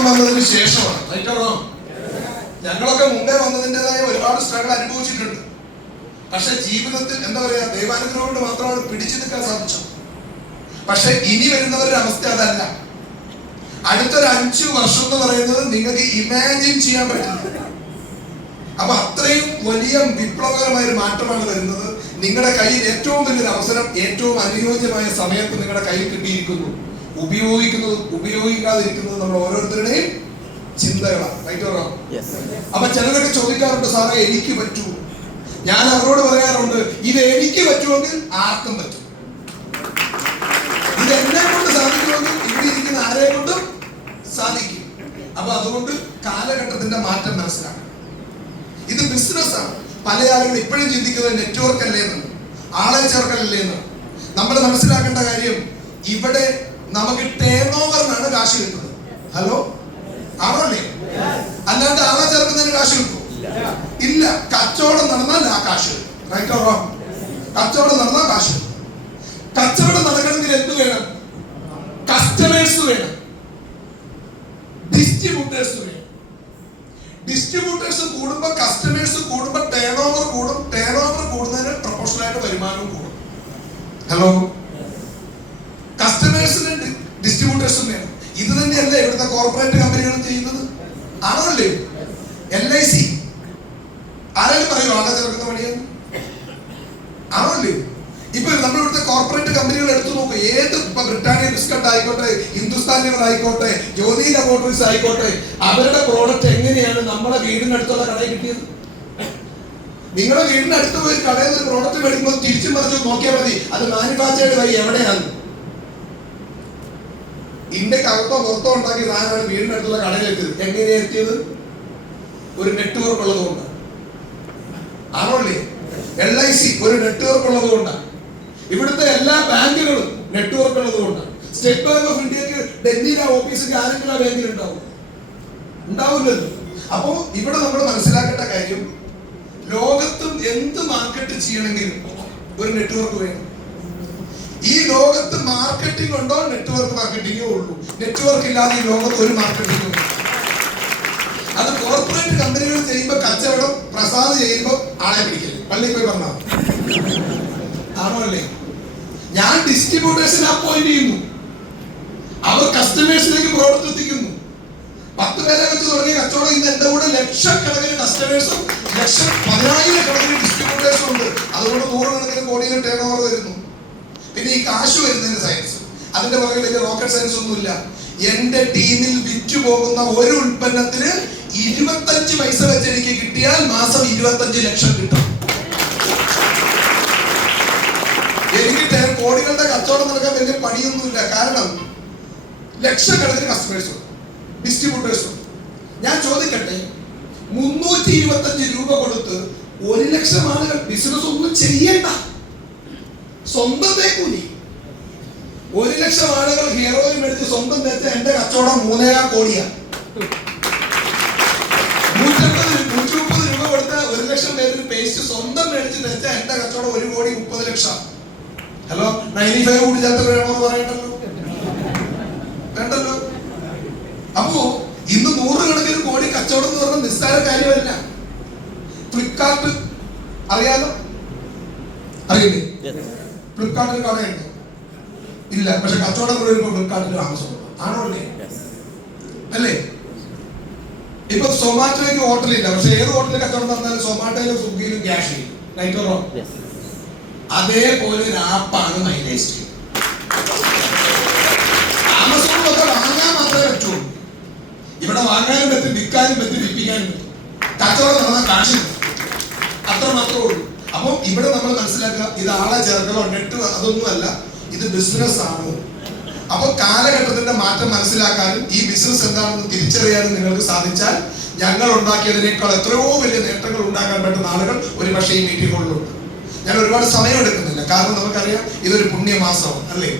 ദൈവം വന്നതിന് ശേഷമാണ്. റൈറ്റാണോ ഞങ്ങളൊക്കെ മുമ്പേ വന്നതിന്റെതായ ഒരുപാട് സ്ട്രഗിൾ അനുഭവിച്ചിട്ടുണ്ട്. പക്ഷെ ജീവിതത്തിൽ എന്താ പറയാ ദൈവാനുഗ്രഹം കൊണ്ട് മാത്രമാണ് പിടിച്ചു നിൽക്കാൻ സാധിച്ചത്. പക്ഷെ ഇനി വരുന്നവരുടെ അവസ്ഥ അതല്ല. അടുത്തൊരു അഞ്ചു വർഷം എന്ന് പറയുന്നത് നിങ്ങൾക്ക് ഇമാജിൻ ചെയ്യാൻ പറ്റില്ല. അപ്പൊ അത്രയും വലിയ വിപ്ലവകരമായ ഒരു മാറ്റമാണ് വരുന്നത്. നിങ്ങളുടെ കയ്യിൽ ഏറ്റവും വലിയൊരു അവസരം ഏറ്റവും അനുയോജ്യമായ സമയത്ത് നിങ്ങളുടെ കയ്യിൽ കിട്ടിയിരിക്കുന്നു. ഉപയോഗിക്കുന്നത് ഉപയോഗിക്കാതിരിക്കുന്നത് നമ്മൾ ഓരോരുത്തരുടെയും ചിന്തകളാണ്. റൈറ്റ് അപ്പൊ ചിലരൊക്കെ ചോദിക്കാറുണ്ട് സാറേ എനിക്ക് പറ്റൂ. ഞാൻ അവരോട് പറയാറുണ്ട് ഇത് എനിക്ക് പറ്റുമെങ്കിൽ ആർക്കും പറ്റും. ഇത് എന്നെ കൊണ്ട് സാധിക്കുമെങ്കിൽ ഇവിടെ ഇരിക്കുന്ന ആരെ കൊണ്ടും സാധിക്കും. അപ്പൊ അതുകൊണ്ട് കാലഘട്ടത്തിന്റെ മാറ്റം മനസ്സിലാക്കണം. ഇത് ബിസിനസ്സാണ് പല ആളുകൾ ഇപ്പോഴും ചിന്തിക്കുന്നത് നെറ്റ്വർക്ക് അല്ലേ എന്ന് ആളെ ചേർക്കലല്ലേ എന്ന്. നമ്മൾ മനസ്സിലാക്കേണ്ട കാര്യം ഇവിടെ നമുക്ക് ടേൺ ഓവറിനാണ് കാശ് കിട്ടുന്നത്. ഹലോ ആണോ അല്ലേ അല്ലാണ്ട് ആളെ ചേർക്കുന്നതിന് കാശ് കിട്ടുമോ? ഇല്ല. കച്ചവടം നടന്നാൽ ആ കാശ്. റൈറ്റ് ഓർ കച്ചവടം നടന്നാൽ കാശ്. കിട്ടും. കച്ചവടം നടക്കണമെങ്കിൽ എന്ത് വേണം? കസ്റ്റമേഴ്സ് വേണം ഡിസ്ട്രിബ്യൂട്ടേഴ്സ് വേണം ഡിസ്ട്രിബ്യൂട്ടേഴ്സ് കൂടുമ്പോൾ കസ്റ്റമേഴ്സ് കൂടുമ്പോൾ ടേൺ ഓവർ കൂടും ടേൺ ഓവർ കൂടുന്നതിന് പ്രൊപ്പോഷണൽ ആയിട്ട് വരുമാനവും കൂടും ഹലോ കസ്റ്റമേഴ്സിന് ഡിസ്ട്രിബ്യൂട്ടേഴ്സും വേണം ഇത് തന്നെയല്ലേ കോർപ്പറേറ്റ് കമ്പനികളും ചെയ്യുന്നത്? ആണല്ലേ? എൽ ഐ സി ആരെങ്കിലും പറയുമോ ആകെ ചേർക്കുന്ന പണിയെന്ന് ആണോ അല്ലേ ഇപ്പൊ നമ്മൾ ഇവിടുത്തെ കോർപ്പറേറ്റ് കമ്പനികൾ എടുത്തു നോക്കും. ഏത് ഇപ്പൊ ബ്രിട്ടാനിയ ബിസ്കറ്റ് ആയിക്കോട്ടെ ഹിന്ദുസ്ഥാനികൾ ആയിക്കോട്ടെ ജ്യോതി ലബോറട്ടറീസ് ആയിക്കോട്ടെ അവരുടെ പ്രോഡക്റ്റ് എങ്ങനെയാണ് നമ്മുടെ വീടിനടുത്തുള്ള കടയിൽ കിട്ടിയത്? നിങ്ങളുടെ വീടിനടുത്ത് പോയി കടയിൽ നിന്ന് പ്രോഡക്റ്റ് മേടിക്കുമ്പോൾ തിരിച്ചു മറിച്ച് നോക്കിയാൽ മതി. അത് മാനുഫാക്ചേർഡ് വഴി എവിടെയാണ്? ഇന്ത്യയ്ക്ക് അകത്തോ പുറത്തോ ഉണ്ടാക്കിയ അടുത്തുള്ള കടയിൽ എത്തിയത് എങ്ങനെയാ എത്തിയത്? ഒരു നെറ്റ്വർക്ക് ഉള്ളത് കൊണ്ട്. ആണോ എൽ ഐ സി ഒരു നെറ്റ്വർക്ക് ഉള്ളത് കൊണ്ടാണ് ഇവിടുത്തെ എല്ലാ ബാങ്കുകളും നെറ്റ്വർക്ക് ഉള്ളത് കൊണ്ടാണ് സ്റ്റേറ്റ് ബാങ്ക് ഓഫ് ഇന്ത്യയ്ക്ക് ഡൽഹിയിലെ ഓഫീസിൽ ആരെങ്കിലും ആ ബാങ്കിൽ ഉണ്ടാവും? ഉണ്ടാവില്ലല്ലോ. അപ്പോ ഇവിടെ നമ്മൾ മനസ്സിലാക്കേണ്ട കാര്യം ലോകത്തും എന്ത് മാർക്കറ്റ് ചെയ്യണമെങ്കിലും ഒരു നെറ്റ്വർക്ക് വേണം. ഈ ലോകത്ത് മാർക്കറ്റിംഗ് ഉണ്ടോ? നെറ്റ്വർക്ക് മാർക്കറ്റിംഗേ ഉള്ളൂ. നെറ്റ്വർക്ക് ഇല്ലാതെ ഈ ലോകത്ത് ഒരു മാർക്കറ്റിംഗ് ഉണ്ട് അത് കോർപ്പറേറ്റ് കമ്പനികൾ ചെയ്യുമ്പോൾ കച്ചവടം പ്രസാദ് ചെയ്യുമ്പോൾ ആളെ പിടിക്കൽ. പള്ളിയിൽ പോയി പറഞ്ഞു? ആണോ അല്ലേ? ഞാൻ ഡിസ്ട്രിബ്യൂട്ടേഴ്സിൽ അപ്പോയിന്റ് ചെയ്യുന്നു. അവർ കസ്റ്റമേഴ്സിലേക്ക് പ്രോഡക്റ്റ് പത്ത് പേരെ വെച്ച് തുടങ്ങിയ കച്ചവടം ഇന്ന് എന്റെ കൂടെ ലക്ഷക്കണക്കിന് കസ്റ്റമേഴ്സും ലക്ഷം പതിനായിരക്കണക്കിന് ഡിസ്ട്രിബ്യൂട്ടേഴ്സും ഉണ്ട്. അതുകൊണ്ട് നൂറുകണക്കിന് കോടികൾ ടേൺ ഓവർ വരുന്നു. പിന്നെ ഈ കാശ് വരുന്നതിന് സയൻസ് അതിന്റെ വലിയ റോക്കറ്റ് സയൻസ് ഒന്നുമില്ല. എന്റെ ടീമിൽ വിറ്റുപോകുന്ന ഒരു ഉൽപ്പന്നത്തിന് ഇരുപത്തഞ്ച് പൈസ വെച്ച് എനിക്ക് കിട്ടിയാൽ മാസം ഇരുപത്തഞ്ച് ലക്ഷം കിട്ടും. എനിക്ക് കോടികളുടെ കച്ചവടം നടക്കാൻ വലിയ പണിയൊന്നുമില്ല. കാരണം ലക്ഷക്കണക്കിന് കസ്റ്റമേഴ്സ് ഡിസ്ട്രിബ്യൂട്ടേഴ്സ് ഞാൻ ചോദിക്കട്ടെ മുന്നൂറ്റി ഇരുപത്തഞ്ച് രൂപ കൊടുത്ത് ഒരു ലക്ഷം ആളുകൾ ബിസിനസ് ഒന്നും ചെയ്യണ്ട. സ്വന്തം തേക്കൂലി ഒരു ലക്ഷം ആളുകൾ ഹീറോയിൻ എടുത്ത് സ്വന്തം തേച്ച എന്റെ കച്ചവടം മൂന്നേകാൽ കോടിയാ. നൂറ്റമ്പത് നൂറ്റി രൂപ കൊടുത്ത ഒരു ലക്ഷം പേരിൽ പേസ്റ്റ് സ്വന്തം മേടിച്ച് തേച്ച എന്റെ കച്ചവടം ഒരു കോടി മുപ്പത് ലക്ഷം. ഹലോ നയന്റി ഫൈവ് കൂടി ചേർത്ത് വേണമെന്ന് പറയണ്ടല്ലോ? വേണ്ടല്ലോ? അപ്പോ ഇന്ന് നൂറുകണക്കിന് കോടി കച്ചവടം എന്ന് പറഞ്ഞ നിസ്സാര കാര്യമല്ല. ഫ്ലിപ്കാർട്ട് അറിയാലോ? അറിയില്ലേ? ഫ്ലിപ്കാർട്ടിൽ കടയുണ്ട്. ഇല്ല പക്ഷെ കച്ചവടം കൂടെ വരുമ്പോൾ ഫ്ലിപ്കാർട്ടിൽ ആമസോൺ ആണോ അല്ലേ അല്ലേ? ഇപ്പൊ സൊമാറ്റോയ്ക്ക് ഹോട്ടലില്ല പക്ഷെ ഏത് ഹോട്ടലിൽ കച്ചവടം നടന്നാലും സൊമാറ്റോയിലും സ്വിഗ്ഗിയിലും ക്യാഷ് ചെയ്യും. റൈറ്റ് ഓറോ അതേപോലെ ഒരു ആപ്പാണ് മൈലേജ് ആമസോണിലൊക്കെ വാങ്ങാൻ മാത്രമേ പറ്റുള്ളൂ ഇവിടെ വാങ്ങാനും പറ്റും വിൽക്കാനും പറ്റും വിൽപ്പിക്കാനും പറ്റും. കച്ചവടം നടന്നാൽ കാശ് അത്ര മാത്രമേ ഉള്ളൂ. അപ്പം ഇവിടെ നമ്മൾ മനസ്സിലാക്കുക ഇത് ആളെ ചേർക്കലോ നെറ്റ് അതൊന്നുമല്ല ഇത് ബിസിനസ് ആണ്. അപ്പൊ കാലഘട്ടത്തിന്റെ മാറ്റം മനസ്സിലാക്കാനും ഈ ബിസിനസ് എന്താണെന്ന് തിരിച്ചറിയാനും നിങ്ങൾക്ക് സാധിച്ചാൽ ഞങ്ങൾ ഉണ്ടാക്കിയതിനേക്കാൾ എത്രയോ വലിയ നേട്ടങ്ങൾ ഉണ്ടാക്കാൻ പറ്റുന്ന ആളുകൾ ഒരു പക്ഷേ ഈ മീറ്റിംഗുകളിലുണ്ട് ഞാൻ ഒരുപാട് സമയം എടുക്കുന്നില്ല. കാരണം നമുക്കറിയാം ഇതൊരു പുണ്യമാസമാണ് അല്ലേ?